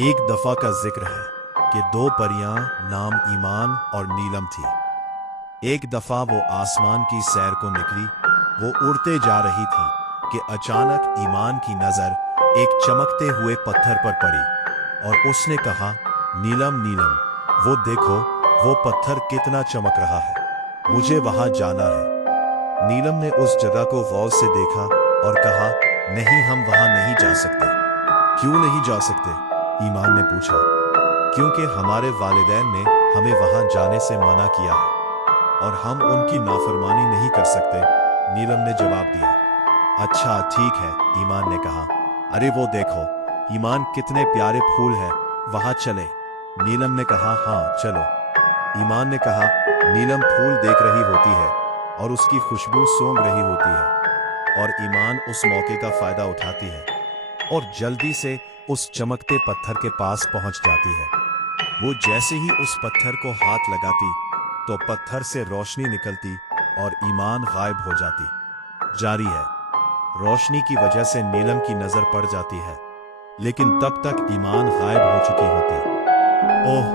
एक दफा का जिक्र है कि दो परियां नाम ईमान और नीलम थी। एक दफा वो आसमान की सैर को निकली। वो उड़ते जा रही थी कि अचानक ईमान की नजर एक चमकते हुए पत्थर पर पड़ी और उसने कहा, नीलम नीलम, वो देखो, वो पत्थर कितना चमक रहा है, मुझे वहां जाना है। नीलम ने उस जगह को गौर से देखा और कहा, नहीं, हम वहां नहीं जा सकते। क्यों नहीं जा सकते? ईमान ने पूछा। क्योंकि हमारे वालिदैन ने हमें वहां जाने से मना किया है और हम उनकी नाफरमानी नहीं कर सकते, नीलम ने जवाब दिया। अच्छा ठीक है, ईमान ने कहा। अरे वो देखो, ईमान, कितने प्यारे फूल हैं, वहां चले? नीलम ने कहा, हाँ चलो। ईमान ने कहा। नीलम फूल देख रही होती है और उसकी खुशबू सूंघ रही होती है और ईमान उस मौके का फायदा उठाती है और जल्दी से उस चमकते पत्थर के पास पहुंच जाती है। वो जैसे ही उस पत्थर को हाथ लगाती तो पत्थर से रोशनी निकलती और ईमान गायब हो जाती। जारी है। रोशनी की वजह से नीलम की नजर पड़ जाती है, लेकिन तब तक ईमान गायब हो चुकी होती। ओह,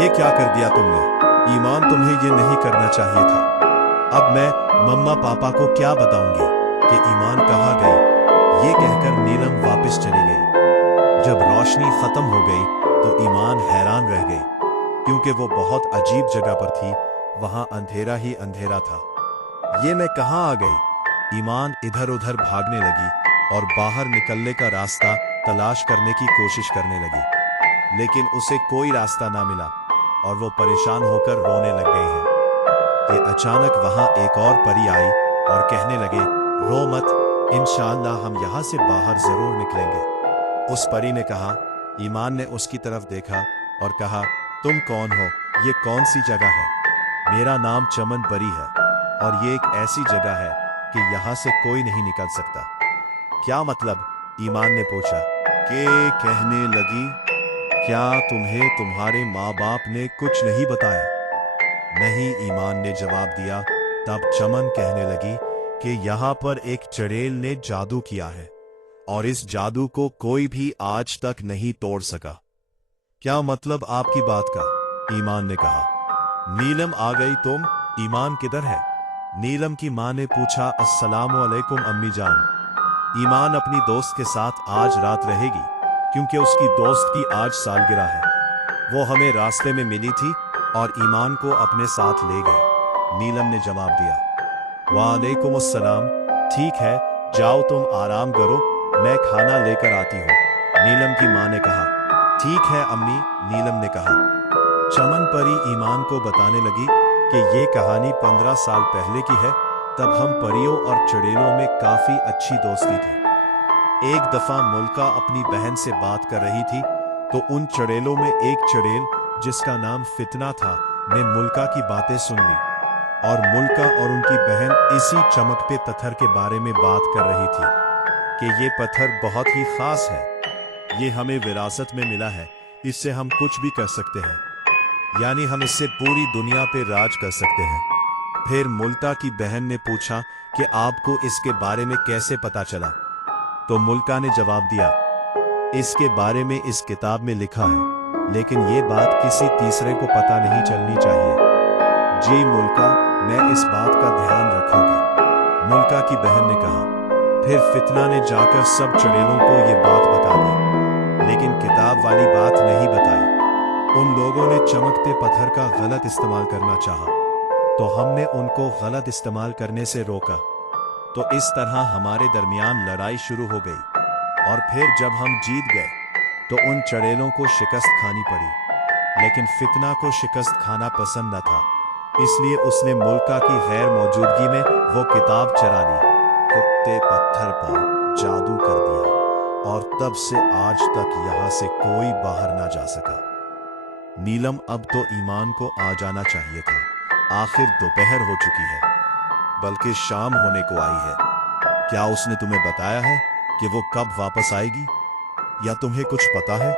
ये क्या कर दिया तुमने? ईमान, तुम्हें ये नहीं करना चाहिए था। अब मैं मम्मा पापा को क्या बताऊंगी कि ईमान कहाँ गई? ये कहकर नीलम वापस चली गई। जब रोशनी खत्म हो गई तो ईमान हैरान रह गई, क्योंकि वो बहुत अजीब जगह पर थी। वहां अंधेरा ही अंधेरा था। ये मैं कहाँ आ गई? ईमान इधर उधर भागने लगी और बाहर निकलने का रास्ता तलाश करने की कोशिश करने लगी, लेकिन उसे कोई रास्ता ना मिला और वो परेशान होकर रोने लग गई है कि अचानक वहां एक और परी आई और कहने लगे, रो मत, इंशाअल्लाह हम यहां से बाहर जरूर निकलेंगे। उस परी ने कहा। ईमान ने उसकी तरफ देखा और कहा, तुम कौन हो? ये कौन सी जगह है? मेरा नाम चमन परी है और ये एक ऐसी जगह है कि यहाँ से कोई नहीं निकल सकता। क्या मतलब? ईमान ने पूछा। के कहने लगी, क्या तुम्हें तुम्हारे माँ बाप ने कुछ नहीं बताया? नहीं, ईमान ने जवाब दिया। तब चमन कहने लगी कि यहाँ पर एक चड़ेल ने जादू किया है और इस जादू को कोई भी आज तक नहीं तोड़ सका। क्या मतलब आपकी बात का? ईमान ने कहा। नीलम आ गई तुम? ईमान किधर है? नीलम की मां ने पूछा। अस्सलामु अलैकुम अम्मी जान। ईमान अपनी दोस्त के साथ आज रात रहेगी, क्योंकि उसकी दोस्त की आज सालगिरह है। वो हमें रास्ते में मिली थी और ईमान को अपने साथ ले गई, नीलम ने जवाब दिया। वालेकुम अस्सलाम। ठीक है, जाओ तुम आराम करो, मैं खाना लेकर आती हूँ, नीलम की मां ने कहा। ठीक है अम्मी, नीलम ने कहा। चमन परी ईमान को बताने लगी कि ये कहानी 15 साल पहले की है। तब हम परियों और चड़ेलों में काफी अच्छी दोस्ती थी। एक दफा मुल्का अपनी बहन से बात कर रही थी तो उन चड़ेलों में एक चड़ेल, जिसका नाम फितना था, ने मुल्का की बातें सुन ली और मुल्का और उनकी बहन इसी चमकते पत्थर के बारे में बात कर रही थी कि ये पत्थर बहुत ही खास है, ये हमें विरासत में मिला है, इससे हम कुछ भी कर सकते हैं, यानी हम इससे पूरी दुनिया पे राज कर सकते हैं। फिर मुल्का की बहन ने पूछा कि आपको इसके बारे में कैसे पता चला? तो मुल्का ने जवाब दिया, इसके बारे में इस किताब में लिखा है, लेकिन ये बात किसी तीसरे को पता नहीं चलनी चाहिए। जी मुल्का, मैं इस बात का ध्यान रखूंगी, मुल्का की बहन ने कहा। फिर फितना ने जाकर सब चड़ेलों को ये बात बता दी, लेकिन किताब वाली बात नहीं बताई। उन लोगों ने चमकते पत्थर का गलत इस्तेमाल करना चाहा, तो हमने उनको गलत इस्तेमाल करने से रोका। तो इस तरह हमारे दरमियान लड़ाई शुरू हो गई और फिर जब हम जीत गए तो उन चड़ेलों को शिकस्त खानी पड़ी, लेकिन फितना को शिकस्त खाना पसंद न था, इसलिए उसने मुल्का की गैर मौजूदगी में वो किताब चरा ली, कुत्ते पत्थर पर जादू कर दिया और तब से आज तक यहाँ से कोई बाहर ना जा सका। नीलम, अब तो ईमान को आ जाना चाहिए था, आखिर दोपहर हो चुकी है, बल्कि शाम होने को आई है। क्या उसने तुम्हें बताया है कि वो कब वापस आएगी, या तुम्हें कुछ पता है?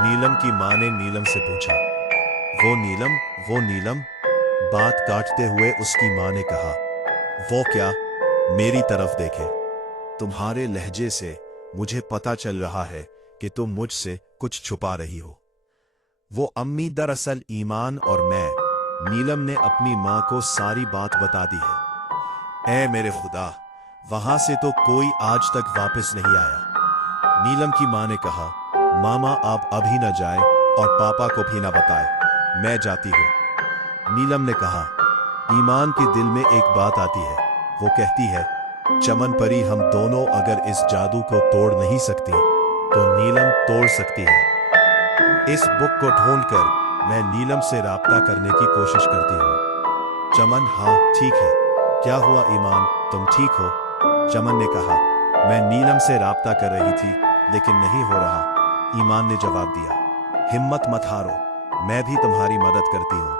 नीलम की मां ने नीलम से पूछा। वो नीलम, वो नीलम, बात काटते हुए उसकी मां ने कहा। वो क्या? मेरी तरफ देखे, तुम्हारे लहजे से मुझे पता चल रहा है कि तुम मुझसे कुछ छुपा रही हो। वो अम्मी दरअसल ईमान और मैं, नीलम ने अपनी माँ को सारी बात बता दी है। ऐ मेरे खुदा, वहां से तो कोई आज तक वापस नहीं आया। नीलम की माँ ने कहा, मामा आप अभी न जाए और पापा को भी न बताए, मैं जाती हूँ। नीलम ने कहा, ईमान के दिल में एक बात आती है, वो कहती है, चमन परी हम दोनों अगर इस जादू को तोड़ नहीं सकती तो नीलम तोड़ सकती है। इस बुक को ढूंढकर मैं नीलम से राब्ता करने की कोशिश करती हूँ। चमन, हाँ ठीक है। क्या हुआ ईमान, तुम ठीक हो? चमन ने कहा, मैं नीलम से राब्ता कर रही थी लेकिन नहीं हो रहा। ईमान ने जवाब दिया, हिम्मत मत हारो, मैं भी तुम्हारी मदद करती हूँ।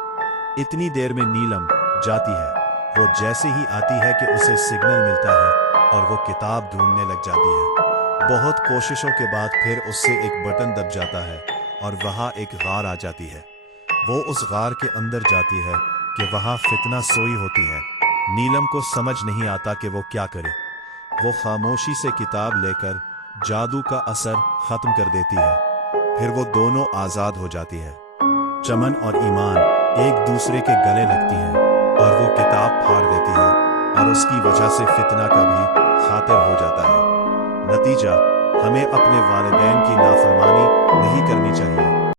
इतनी देर में नीलम जाती है। वो जैसे ही आती है कि उसे सिग्नल मिलता है और वो किताब ढूंढने लग जाती है। बहुत कोशिशों के बाद फिर उससे एक बटन दब जाता है और वहां एक गार आ जाती है। वो उस गार के अंदर जाती है कि वहां फितना सोई होती है। नीलम को समझ नहीं आता कि वो क्या करे। वो खामोशी से किताब लेकर जादू का असर खत्म कर देती है। फिर वो दोनों आजाद हो जाती है। चमन और ईमान एक दूसरे के गले लगती हैं और वो किताब फाड़ देती है और उसकी वजह से फितना का भी खातिर हो जाता है। नतीजा, हमें अपने वालिदैन की नाफरमानी नहीं करनी चाहिए।